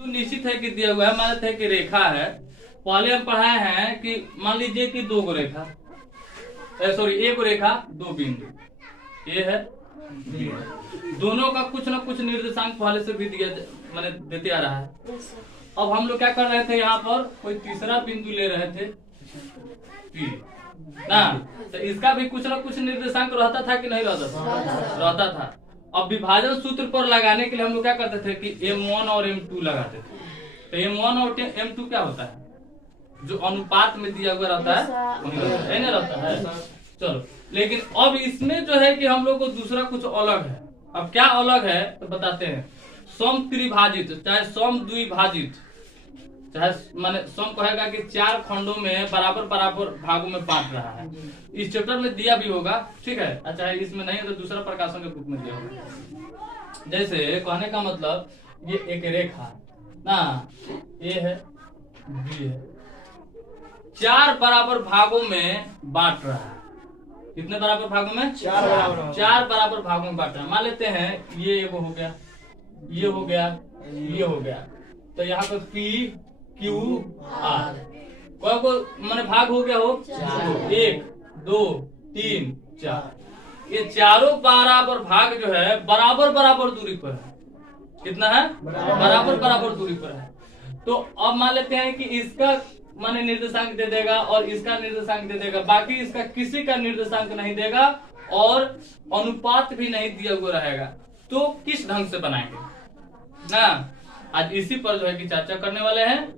तो निश्चित है कि दिया हुआ है, मान लेते हैं कि रेखा है। पहले हम पढ़ाए हैं कि मान लीजिए कि दो गो रेखा, सॉरी एक रेखा दो बिंदु ए है बी है, दोनों का कुछ ना कुछ निर्देशांक पहले से भी दिया मैंने देते आ रहा है। अब हम लोग क्या कर रहे थे, यहाँ पर कोई तीसरा बिंदु ले रहे थे पी ना, तो इसका भी कुछ ना कुछ निर्देशांक रहता था कि नहीं रहता था? रहता था। अब विभाजन सूत्र पर लगाने के लिए हम लोग क्या करते थे कि M1 और M2 लगाते थे। तो M1 और M2 क्या होता है, जो अनुपात में दिया हुआ रहता है ना रहता है। चलो, लेकिन अब इसमें जो है कि हम लोग को दूसरा कुछ अलग है। अब क्या अलग है तो बताते हैं। सम त्रिभाजित चाहे सम द्विभाजित, चाहे माने सम कहेगा कि चार खंडों में बराबर बराबर भागों में बांट रहा है। इस चैप्टर में दिया भी होगा, ठीक है। अच्छा, इसमें नहीं है तो दूसरा प्रकाशन के बुक में दिया होगा। जैसे कहने का मतलब ये एक रेखा ना, ए है बी है, चार बराबर भागों में बांट रहा है। कितने बराबर भागों में? चार बराबर भागों में बांट रहा है। मान लेते हैं ये एगो हो गया, ये हो गया, ये हो गया। तो यहाँ पे पी क्यू आर को मैंने भाग हो गया हो, एक दो तीन चार। ये चारों बराबर भाग जो है बराबर बराबर दूरी पर है। कितना है? बराबर बराबर दूरी पर है। तो अब मान लेते हैं कि इसका माने निर्देशांक दे देगा और इसका निर्देशांक दे देगा, बाकी इसका किसी का निर्देशांक नहीं देगा और अनुपात भी नहीं दिया हुआ रहेगा। तो किस ढंग से बनाएंगे ना, आज इसी पर जो है कि चर्चा करने वाले हैं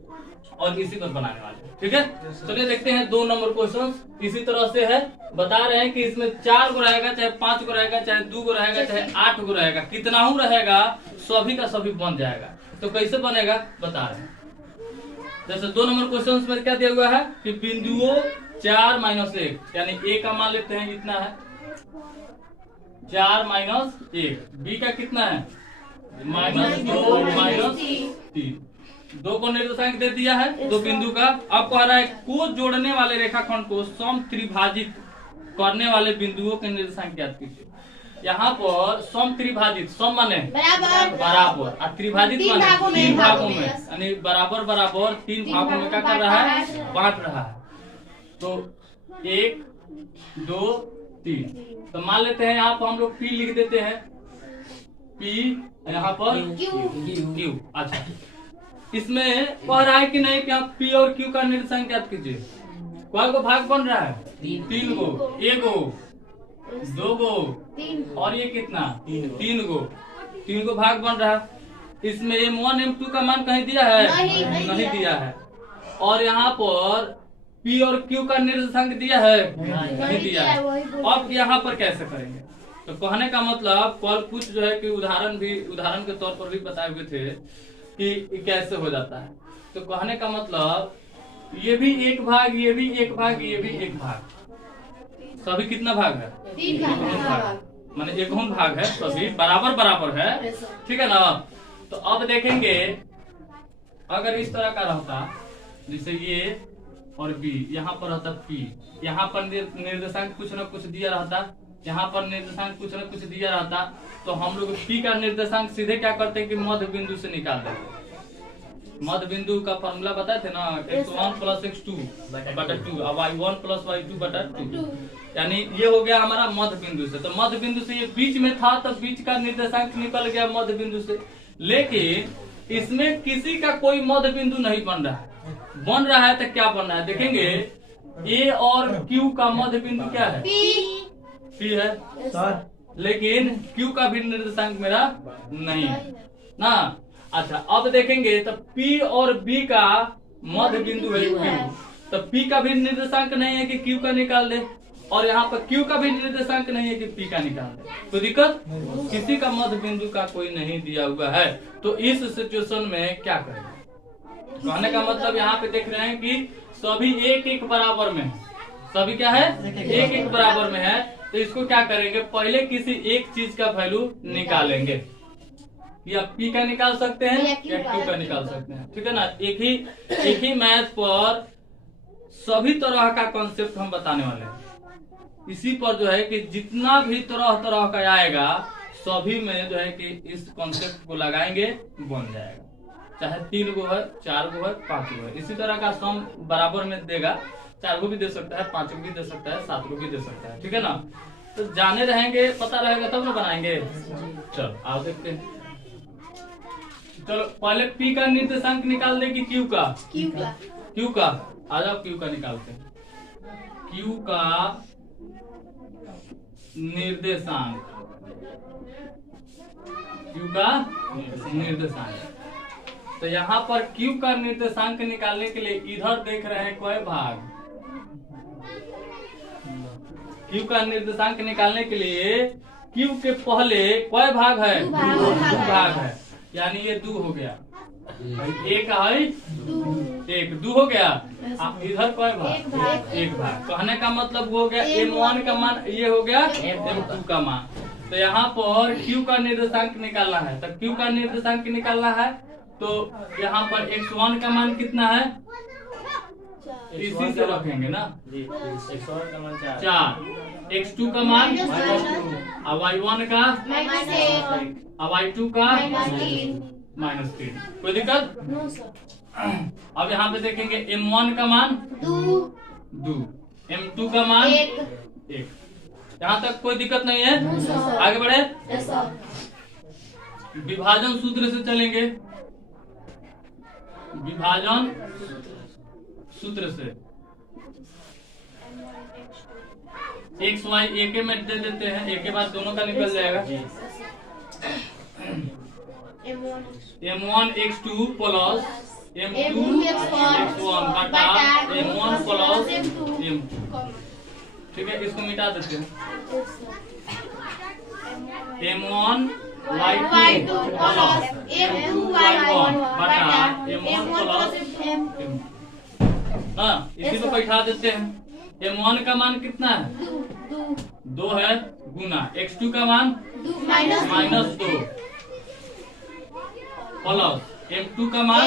और इसी पर बनाने वाले हैं, ठीक है। चलिए देखते हैं 2 नंबर क्वेश्चन। इसी तरह से है, बता रहे हैं कि इसमें 4 गो रहेगा, चाहे 5 गो रहेगा, चाहे 2 गो रहेगा, चाहे 8 गो रहेगा, कितना हूँ रहेगा सभी का सभी बन जाएगा। तो कैसे बनेगा बता रहे हैं। जैसे 2 नंबर क्वेश्चन में क्या दिया हुआ है कि बिंदुओं 4 - 1, यानी ए का मान लेते हैं इतना है 4 - 1, बी का कितना है -2 - 3। 2 को निर्देशांक दे दिया है, 2 बिंदु का। अब कह रहा है को जोड़ने वाले रेखाखंड को सम त्रिभाजित करने वाले बिंदुओं के निर्देशांक ज्ञात कीजिए। यहाँ पर सम त्रिभाजित, सम माने बराबर और त्रिभाजित माने 3 भागों में, यानी बराबर बराबर 3 भागों में क्या कर रहा है, बांट रहा है। तो 1 2 3। तो मान लेते हैं यहाँ पर हम लोग P लिख देते हैं, P यहाँ पर Q। अच्छा, इसमें कह रहा है कि नहीं कि आप P और Q का निर्देशांक ज्ञात कीजिए। कौन को भाग बन रहा है? 3 गो, 1 गो, 2 गो और ये कितना 3 गो, 3 गो भाग बन रहा है। इसमें M1 M2 का मान कहीं दिया है? नहीं दिया है। और यहाँ पर P और Q का निर्देशांक दिया है? नहीं दिया है। अब यहाँ पर कैसे करेंगे? तो कहने का मतलब कल कुछ जो है कि उदाहरण के तौर पर भी बताए हुए थे कि कैसे हो जाता है। तो कहने का मतलब ये भी एक भाग, ये भी एक भाग, ये भी एक भाग, सभी कितना भाग है? 3 भाग, माने एक भाग है, सभी बराबर बराबर है, ठीक है ना। तो अब देखेंगे अगर इस तरह का रहता, जैसे ये और बी, यहाँ पर रहता पी, यहाँ पर निर्देशांक कुछ न कुछ दिया रहता, यहाँ पर निर्देशांक कुछ न कुछ दिया रहता, तो हम लोग पी का निर्देशांक सीधे क्या करते हैं कि मध्य बिंदु से निकाल देते। मध्य बिंदु का फॉर्मूला बताए थे ना, x1 + x2 बटा 2 और y1 + y2 बटा 2, यानी ये हो गया हमारा मध्य बिंदु से। तो मध्य बिंदु से ये बीच में था, तो बीच का निर्देशांक निकल गया मध्य बिंदु से। लेकिन इसमें किसी का कोई मध्य बिंदु नहीं बन रहा है। बन रहा है तो क्या बन रहा है देखेंगे, ए और क्यू का मध्य बिंदु क्या है? पी है सर, लेकिन क्यू का भी निर्देशांक मेरा नहीं है ना। अच्छा, अब देखेंगे तो P और B का मध्य बिंदु है Q, तो P का भी निर्देशांक नहीं है कि Q का निकाल दे, और यहाँ पर Q का भी निर्देशांक नहीं है कि P का निकाल दे। तो दिक्कत, किसी का मध्य बिंदु का कोई नहीं दिया हुआ है। तो इस सिचुएशन में क्या करेंगे? कहने का मतलब यहाँ पे देख रहे हैं कि सभी एक एक बराबर में है, सभी क्या है? एक एक बराबर में है। तो इसको क्या करेंगे, पहले किसी एक चीज का वैल्यू निकालेंगे, या P का निकाल सकते हैं या Q का निकाल सकते हैं, ठीक है ना। एक ही मैथ पर सभी तरह का कॉन्सेप्ट हम बताने वाले हैं। इसी पर जो है कि जितना भी तरह तरह का आएगा, सभी में जो है कि इस कॉन्सेप्ट को लगाएंगे, बन जाएगा। चाहे 3 गो है, 4 गो है, 5 गो है, इसी तरह का सम बराबर में देगा। 4 को भी दे सकता है, 5 को भी दे सकता है, 7 को भी दे सकता है, ठीक है ना। तो जाने रहेंगे, पता रहेगा तब ना बनाएंगे। चलो आओ देखते हैं। चलो पहले P का निर्देशांक निकाल दे कि Q का? Q का आ जाओ, Q का निकालते हैं। Q का निर्देशांक, Q का निर्देशांक। तो यहाँ पर Q का निर्देशांक निकालने के लिए इधर देख रहे हैं कोई भाग। Q का निर्देशांक निकालने के लिए Q के पहले कोई भाग है? 2 भाग है, यानी ये 2 हो गया। एक है 2 हो गया। इधर कोई भाग? 1 भाग। कहने का मतलब हो गया M1 का मान, ये हो गया M2 का मान। तो यहाँ पर Q का निर्देशांक निकालना है। तो Q का निर्देशांक निकालना है तो यहाँ पर X1 का मान कितना है? इसी से रखेंगे ना, X1 का मान 4, X2 का मान और Y1 का और Y2 का -3। कोई दिक्कत? अब यहाँ पे देखेंगे M1 का मान 2, M2 का मान 1। यहाँ तक कोई दिक्कत नहीं है। आगे बढ़े, विभाजन सूत्र से चलेंगे। विभाजन सूत्र से एक्स वाई एक में दे देते हैं, एक के बाद दोनों का निकल जाएगा। M1 X2 plus M2 X1 बटा M1 प्लस M2। ठीक है, इसको मिटा देते हैं। M1 Y2 plus M2 Y1 बटा M1 प्लस M2। हाँ, इसी को बैठा देते हैं। M1 का मान कितना है? 2 है, गुना X2 का मान -2 प्लस M2 का मान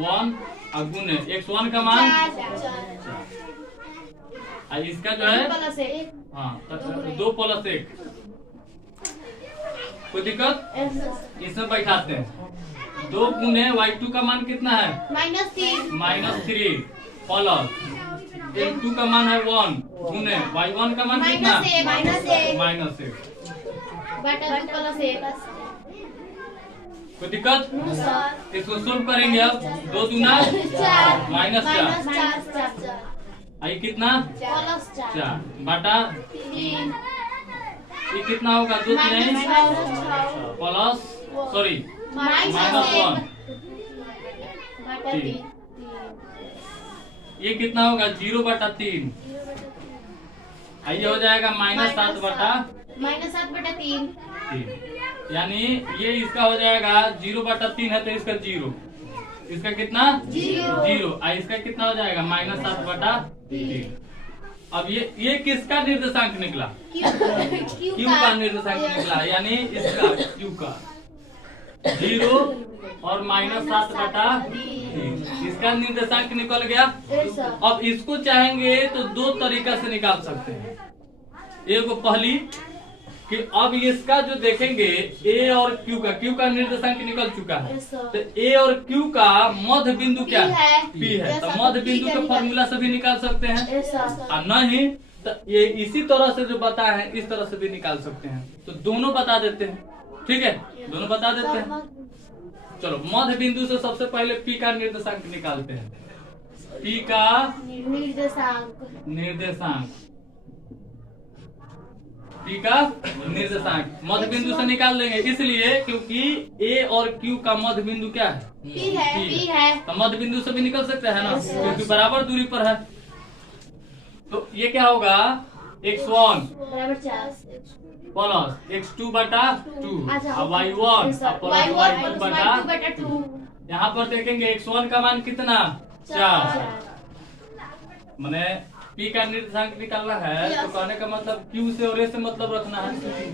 1 और गुने X1 का मान 4। इसका जो है 2 प्लस 1। कोई दिक्कत? इसमें बैठाते हैं। 2 गुने Y2 का मान कितना है? -3 प्लस M2 का मान है 1 गुने Y1 का मान कितना? -1 कोई दिक्कत? इसको सोल्व करेंगे। अब 2 दूना -4 आई कितना? 4 बटा ये कितना होगा? 2 प्लस -1 ये कितना होगा? 0 बटा 3। ये हो जाएगा -7 बटा 3। यानी ये इसका हो जाएगा 0 बटा 3 है तो इसका 0, इसका कितना? 0। इसका कितना हो जाएगा? -7 बटा 3। अब ये किसका निर्देशांक निकला? Q का निर्देशांक निकला, यानी इसका Q का 0 और -7 बटा 3 इसका निर्देशांक निकल गया। अब इसको चाहेंगे तो 2 तरीका से निकाल सकते हैं। एक पहली कि अब इसका जो देखेंगे A और Q का निर्देशांक निकल चुका है, तो A और Q का मध्य बिंदु क्या है? P है। तो मध्य बिंदु का फॉर्मूला से भी निकाल सकते हैं, और नहीं तो ये इसी तरह से जो बताया है इस तरह से भी निकाल सकते हैं। तो दोनों बता देते हैं, ठीक है, दोनों बता देते हैं। चलो मध्य बिंदु से सबसे पहले P का निर्देशांक निकालते हैं। P का निर्देशांक P का निर्देशांक मध्य बिंदु से निकाल लेंगे, इसलिए क्योंकि A और Q का मध्य बिंदु क्या है? P है। तो मध्य बिंदु से भी निकल सकते हैं ना, क्योंकि बराबर दूरी पर है। तो ये क्या होगा? X1 प्लस X2 बटा 2 और Y1 प्लस Y2 बटा 2। यहाँ पर देखेंगे X1 का मान कितना? 4। मैंने P का निर्देशांक निकालना है तो कहने का मतलब Q से और A से मतलब रखना है।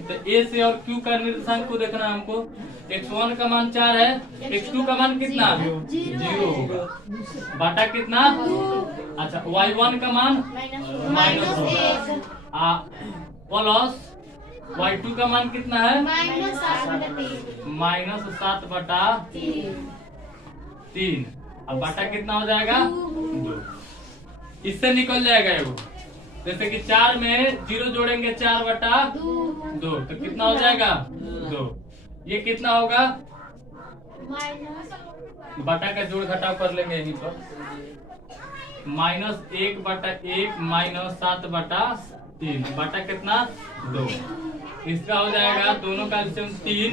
तो A से और Q का निर्देशांक को देखना है हमको। X1 का मान 4 है, X2 का मान कितना? 0 होगा बटा कितना? अच्छा, Y1 का मान -1 प्लस Y2 का मान कितना है? -7 बटा 3। 3। अब बटा कितना हो जाएगा 2। इससे निकल जाएगा ये वो। जैसे कि 4 में 0 जोड़ेंगे 4 बटा 2 तो कितना हो जाएगा 2। ये कितना होगा बटा का जोड़ घटाव कर लेंगे यहीं पर। -1 बटा 1 -7 बटा 3 बटा कितना 2। इसका हो जाएगा दोनों का एलसीएम 3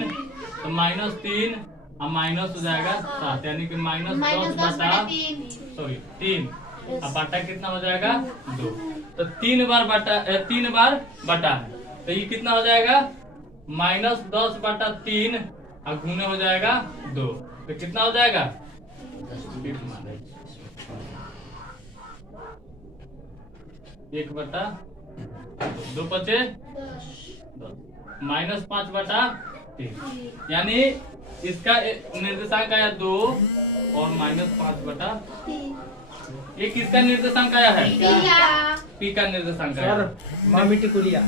तो -3 और माइनस हो जाएगा 7 यानी कि -10 बटा 3। अब बटा कितना हो जाएगा 2। तो 3 बार बटा है तो ये कितना हो जाएगा -10 बटा 3 और गुने हो जाएगा 2 तो कितना हो जाएगा 1 बटा 2 बचे -5 बटा 3 यानी इसका निर्देशांक आया 2 और -5 बटा। ये किसका निर्देशांक आया है पी का निर्देशांक आया। सर मामी टिकुलिया